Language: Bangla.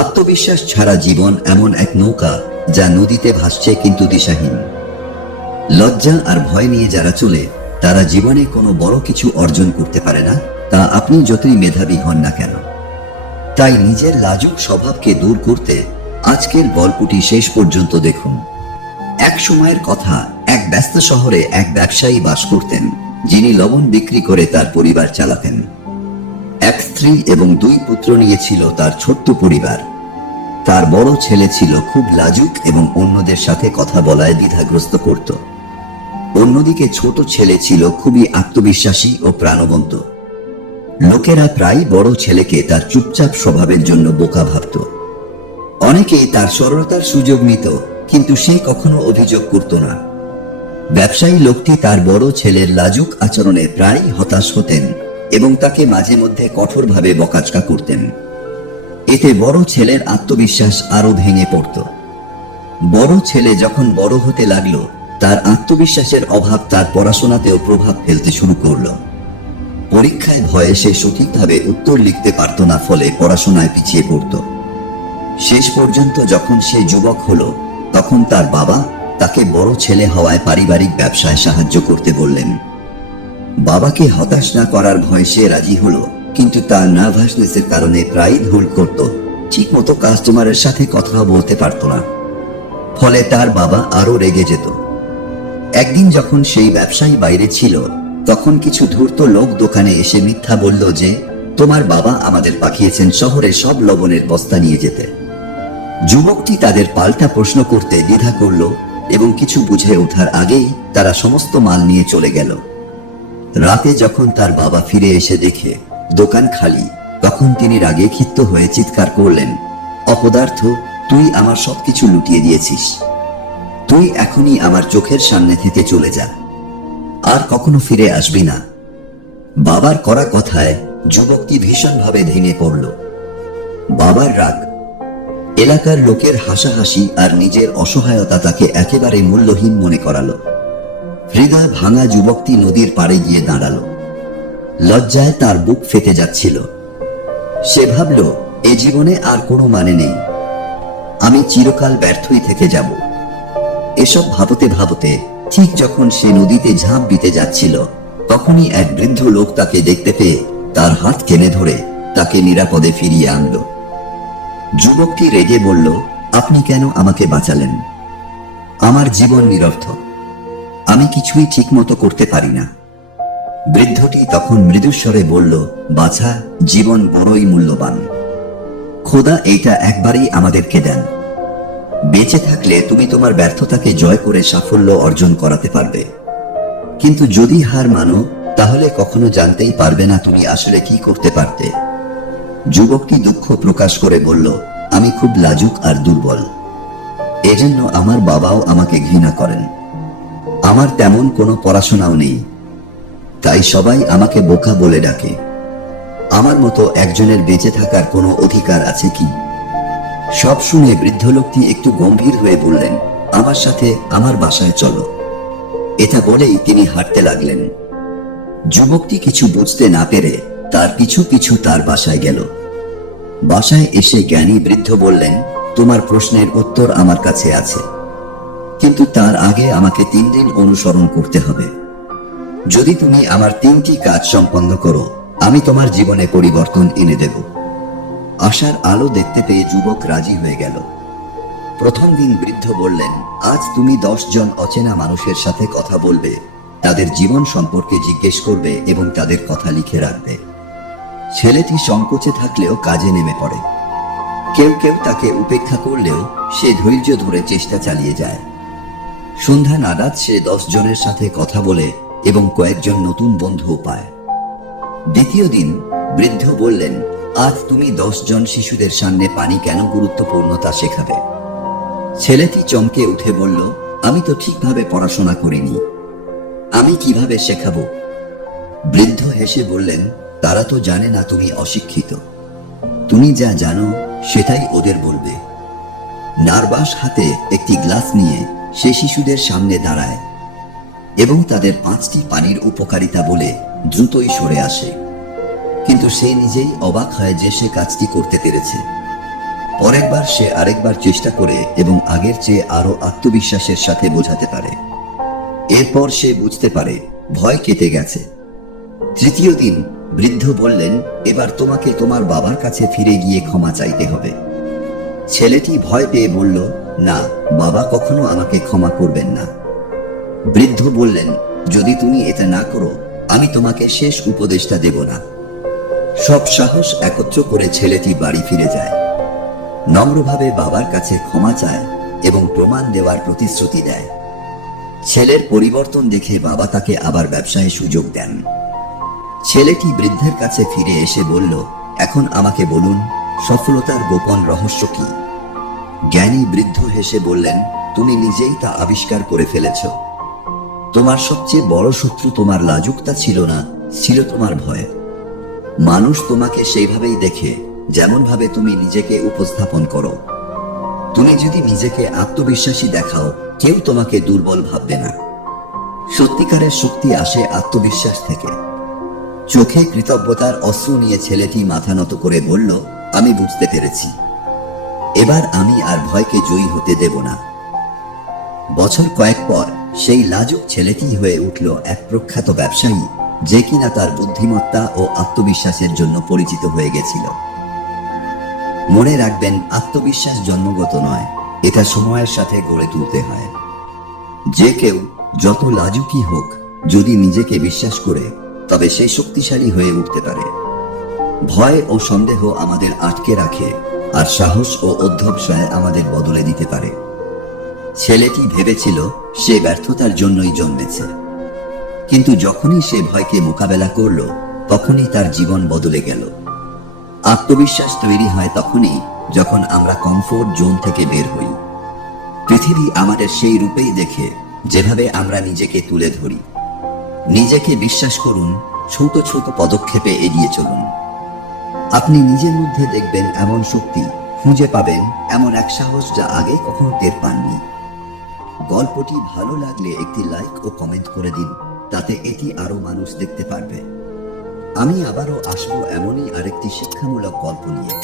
আত্মবিশ্বাস ছাড়া জীবন এমন এক নৌকা যা নদীতে ভাসছে কিন্তু দিশাহীন। লজ্জা আর ভয় নিয়ে যারা চলে তারা জীবনে কোনো বড় কিছু অর্জন করতে পারে না, তা আপনি যতই মেধাবী হন না কেন। তাই নিজের লাজুক স্বভাবকে দূর করতে আজকের গল্পটি শেষ পর্যন্ত দেখুন। এক সময়ের কথা, এক ব্যস্ত শহরে এক ব্যবসায়ী বাস করতেন, যিনি লবণ বিক্রি করে তার পরিবার চালাতেন। এক স্ত্রী এবং দুই পুত্র নিয়ে ছিল তার ছোট্ট পরিবার। তার বড় ছেলে ছিল খুব লাজুক এবং অন্যদের সাথে কথা বলায় দ্বিধাগ্রস্ত করত। অন্যদিকে ছোট ছেলে ছিল খুবই আত্মবিশ্বাসী ও প্রাণবন্ত। লোকেরা প্রায় বড় ছেলেকে তার চুপচাপ স্বভাবের জন্য বোকা ভাবত। অনেকেই তার সরলতার সুযোগ নিত, কিন্তু সে কখনো অভিযোগ করত না। ব্যবসায়ী লোকটি তার বড় ছেলের লাজুক আচরণে প্রায়ই হতাশ হতেন এবং তাকে মাঝে মধ্যে কঠোরভাবে বকাঝকা করতেন। এতে বড় ছেলের আত্মবিশ্বাস আরো ভেঙে পড়ত। বড় ছেলে যখন বড় হতে লাগলো, তার আত্মবিশ্বাসের অভাব তার পড়াশোনাতেও প্রভাব ফেলতে শুরু করলো। পরীক্ষায় ভয়ে সে সঠিকভাবে উত্তর লিখতে পারত না, ফলে পড়াশোনায় পিছিয়ে পড়ত। শেষ পর্যন্ত যখন সে যুবক হলো, তখন তার বাবা তাকে বড় ছেলে হওয়ায় পারিবারিক ব্যবসায় সাহায্য করতে বললেন। বাবাকে হতাশ না করার ভয়ে সে রাজি হলো, কিন্তু তার নার্ভাসনেসের কারণে প্রায়ই ভুল করত, ঠিক মতো কাস্টমারের সাথে কথা বলতে পারত না। ফলে তার বাবা আরো রেগে যেত। একদিন যখন সেই ব্যবসায়ী বাইরে ছিল, তখন কিছু ধূর্ত লোক দোকানে এসে মিথ্যা বলল যে তোমার বাবা আমাদের পাঠিয়েছেন শহরে সব লবণের বস্তা নিয়ে যেতে। যুবকটি তাদের পাল্টা প্রশ্ন করতে দ্বিধা করল এবং কিছু বুঝে ওঠার আগেই তারা সমস্ত মাল নিয়ে চলে গেল। রাতে যখন তার বাবা ফিরে এসে দেখে দোকান খালি, তখন তিনি রাগে ক্ষিপ্ত হয়ে চিৎকার করলেন, অপদার্থ, তুই আমার সবকিছু লুটিয়ে দিয়েছিস। তুই এখনই আমার চোখের সামনে থেকে চলে যা, আর কখনো ফিরে আসবি না। বাবার করা কথায় যুবকটি ভীষণভাবে ভেঙে পড়ল। বাবার রাগ, এলাকার লোকের হাসাহাসি আর নিজের অসহায়তা তাকে একেবারে মূল্যহীন মনে করালো। হৃদয় ভাঙা যুবকটি নদীর পাড়ে গিয়ে দাঁড়ালো। লজ্জায় তার বুক ফেটে যাচ্ছিল। সে ভাবল, এ জীবনে আর কোনো মানে নেই, আমি চিরকাল ব্যর্থই থেকে যাব। এসব ভাবতে ভাবতে ঠিক যখন সে নদীতে ঝাঁপ দিতে যাচ্ছিল, তখনই এক বৃদ্ধ লোক তাকে দেখতে পেয়ে তার হাত টেনে ধরে তাকে নিরাপদে ফিরিয়ে আনল। যুবকটি রেগে বলল, আপনি কেন আমাকে বাঁচালেন? আমার জীবন নিরর্থক, আমি কিছুই ঠিক মতো করতে পারি না। বৃদ্ধটি তখন মৃদুস্বরে বলল, বাছা, জীবন বড়ই মূল্যবান। খোদা এইটা একবারই আমাদেরকে দেন। বেঁচে থাকলে তুমি তোমার ব্যর্থতাকে জয় করে সাফল্য অর্জন করাতে পারবে, কিন্তু যদি হার মানো, তাহলে কখনো জানতেই পারবে না তুমি আসলে কি করতে পারতে। যুবকটি দুঃখ প্রকাশ করে বলল, আমি খুব লাজুক আর দুর্বল, এজন্য আমার বাবাও আমাকে ঘৃণা করেন। আমার তেমন কোনো পড়াশোনাও নেই, তাই সবাই আমাকে বোকা বলে ডাকে। আমার মতো একজনের বেঁচে থাকার কোনো অধিকার আছে কি? সব শুনে বৃদ্ধ লোকটি একটু গম্ভীর হয়ে বললেন, আমার সাথে আমার বাসায় চলো। এটা বলেই তিনি হাঁটতে লাগলেন। যুবকটি কিছু বুঝতে না পেরে তার পিছু পিছু তার বাসায় গেল। বাসায় এসে জ্ঞানী বৃদ্ধ বললেন, তোমার প্রশ্নের উত্তর আমার কাছে আছে, কিন্তু তার আগে আমাকে 3 দিন অনুসরণ করতে হবে। যদি তুমি আমার 3টি কাজ সম্পন্ন করো, আমি তোমার জীবনে পরিবর্তন এনে দেব। আশার আলো দেখতে পেয়ে যুবক রাজি হয়ে গেল। প্রথম দিন বৃদ্ধ বললেন, আজ তুমি 10 জন অচেনা মানুষের সাথে কথা বলবে, তাদের জীবন সম্পর্কে জিজ্ঞেস করবে এবং তাদের কথা লিখে রাখবে। ছেলেটি সংকোচে থাকলেও কাজে নেমে পড়ে। কেউ কেউ তাকে উপেক্ষা করলেও সে ধৈর্য ধরে চেষ্টা চালিয়ে যায়। সন্ধ্যা নাগাদ সে 10 জনের সাথে কথা বলে এবং কয়েকজন নতুন বন্ধুও পায়। দ্বিতীয় দিন বৃদ্ধ বললেন, আজ তুমি 10 জন শিশুদের সামনে পানি কেন গুরুত্বপূর্ণ তা শেখাবে। ছেলেটি চমকে উঠে বলল, আমি তো ঠিকভাবে পড়াশোনা করিনি, আমি কিভাবে শেখাবো? বৃদ্ধ হেসে বললেন, তারা তো জানে না তুমি অশিক্ষিত, তুমি যা জানো সেটাই ওদের বলবে। নার্ভাস হাতে একটি গ্লাস নিয়ে সে শিশুদের সামনে দাঁড়ায় এবং তাদের 5টি পানির উপকারিতা বলে দ্রুতই সরে আসে, কিন্তু সে নিজেই অবাক হয় যে সে কাজটি করতে পেরেছে। পরের বার সে আরেকবার চেষ্টা করে এবং আগের চেয়ে আরো আত্মবিশ্বাসের সাথে বোঝাতে পারে। এরপর সে বুঝতে পারে ভয় কেটে গেছে। তৃতীয় দিন বৃদ্ধ বললেন, এবার তোমাকে তোমার বাবার কাছে ফিরে গিয়ে ক্ষমা চাইতে হবে। ছেলেটি ভয় পেয়ে বলল, না, বাবা কখনো আমাকে ক্ষমা করবেন না। বৃদ্ধ বললেন, যদি তুমি এটা না করো আমি তোমাকে শেষ উপদেশটা দেব না। সব সাহস একত্র করে ছেলেটি বাড়ি ফিরে যায়। নম্রভাবে বাবার কাছে ক্ষমা চায় এবং প্রমাণ দেওয়ার প্রতিশ্রুতি দেয়। ছেলের পরিবর্তন দেখে বাবা তাকে আবার ব্যবসায় সুযোগ দেন। ছেলেটি বৃদ্ধের কাছে ফিরে এসে বলল, এখন আমাকে বলুন সফলতার গোপন রহস্য কি? জ্ঞানী বৃদ্ধ হেসে বললেন, তুমি নিজেই তা আবিষ্কার করে ফেলেছ। তোমার সবচেয়ে বড় শত্রু তোমার লাজুকতা ছিল না, ছিল তোমার ভয়। মানুষ তোমাকে সেইভাবেই দেখে যেমন ভাবে তুমি নিজেকে উপস্থাপন করো। তুমি যদি নিজেকে আত্মবিশ্বাসী দেখাও কেউ তোমাকে দুর্বল ভাববে না। সত্যিকারের শক্তি আসে আত্মবিশ্বাস থেকে। চোখে কৃতজ্ঞতার অশ্রু নিয়ে ছেলেটি মাথা নত করে বলল, আমি বুঝতে পেরেছি, এবার আমি আর ভয়কে জয়ী হতে দেব না। বছর কয়েক পর সেই লাজুক ছেলেটি হয়ে উঠল এক প্রখ্যাত ব্যবসায়ী, যে কিনা তার বুদ্ধিমত্তা ও আত্মবিশ্বাসের জন্য পরিচিত হয়ে গেছিল। মনে রাখবেন, আত্মবিশ্বাস জন্মগত নয়, এটা সময়ের সাথে গড়ে তুলতে হয়। যে কেউ যত লাজুকই হোক, যদি নিজেকে বিশ্বাস করে তবে সে শক্তিশালী হয়ে উঠতে পারে। ভয় ও সন্দেহ আমাদের আটকে রাখে, আর সাহস ও অধ্যবসায় আমাদের বদলে দিতে পারে। ছেলেটি ভেবেছিল সে ব্যর্থতার জন্যই জন্মেছে, কিন্তু যখনই সে ভয়কে মোকাবেলা করল তখনই তার জীবন বদলে গেল। আত্মবিশ্বাস তৈরি হয় তখনই যখন আমরা কমফোর্ট জোন থেকে বের হই। পৃথিবী আমাদের সেই রূপেই দেখে যেভাবে আমরা নিজেকে তুলে ধরি। নিজেকে বিশ্বাস করুন, ছোট ছোট পদক্ষেপে এগিয়ে চলুন। আপনি নিজের মধ্যে দেখবেন এমন শক্তি, খুঁজে পাবেন এমন এক সাহস যা আগে কখনো টের পাননি। গল্পটি ভালো লাগলে একটি লাইক ও কমেন্ট করে দিন, তাতে এটি আরো মানুষ দেখতে পারবে। আমি আবারও আসবো এমনই আরেকটি শিক্ষামূলক গল্প নিয়ে।